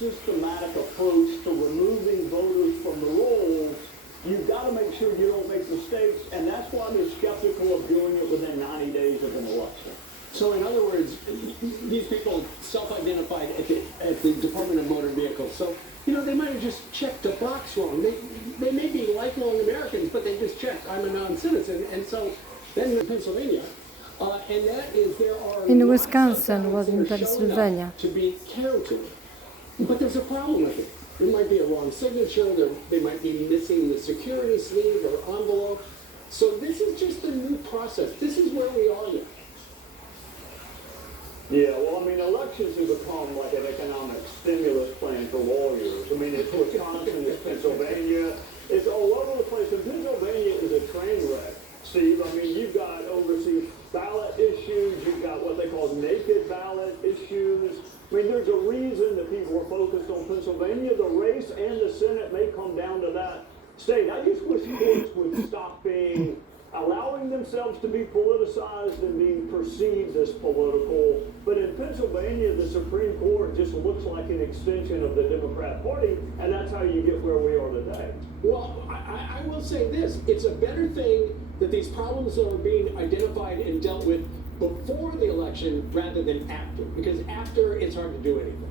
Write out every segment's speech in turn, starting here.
systematic approach to removing voters from the rolls, you've got to make sure you don't make mistakes, and that's why they're skeptical of doing it within 90 days of an election. So in other words, these people self-identified at the Department of Motor Vehicles. So, you know, they might have just checked a box wrong. They may be lifelong Americans, but they just checked, I'm a non-citizen. And so then in Pennsylvania, and that is there are In lots of Wisconsin, ballots was in that are showing up Pennsylvania. to be counted. But there's a problem with it. There might be a wrong signature, they might be missing the security sleeve or envelope. So this is just a new process. This is where we are now. Yeah, well, I mean, elections have become like an economic stimulus plan for lawyers. I mean, it's Wisconsin, it's Pennsylvania, it's all over the place. And Pennsylvania is a train wreck, Steve. I mean, you've got overseas ballot issues, you've got what they call naked ballot issues. I mean, there's a reason that people are focused on Pennsylvania. The race and the Senate may come down to that state. I just wish courts would stop allowing themselves to be politicized and being perceived as political. But in Pennsylvania, the Supreme Court just looks like an extension of the Democrat Party, and that's how you get where we are today. Well, I will say this. It's a better thing that these problems are being identified and dealt with before the election rather than after, because after it's hard to do anything.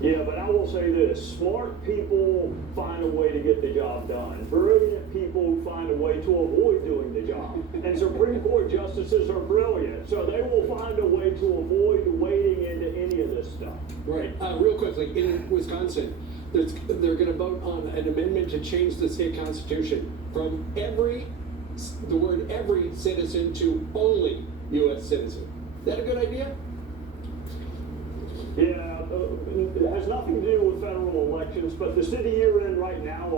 Yeah, but I will say this. Smart people find a way to get the job done. Brilliant people find a way to avoid doing the job. And Supreme Court justices are brilliant, so they will find a way to avoid wading into any of this stuff. Right. Real quickly, in Wisconsin, they're going to vote on an amendment to change the state constitution from the word every citizen to only U.S. citizen. Is that a good idea? Yeah, it has nothing to do with federal elections, but the city you're in right now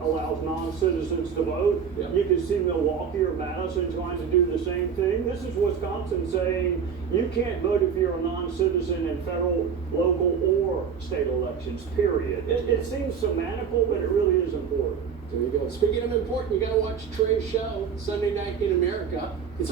allows non-citizens to vote. Yeah. You can see Milwaukee or Madison trying to do the same thing. This is Wisconsin saying you can't vote if you're a non-citizen in federal, local, or state elections, period. It seems semantical, but it really is important. There you go. Speaking of important, you got to watch Trey's show, Sunday Night in America. It's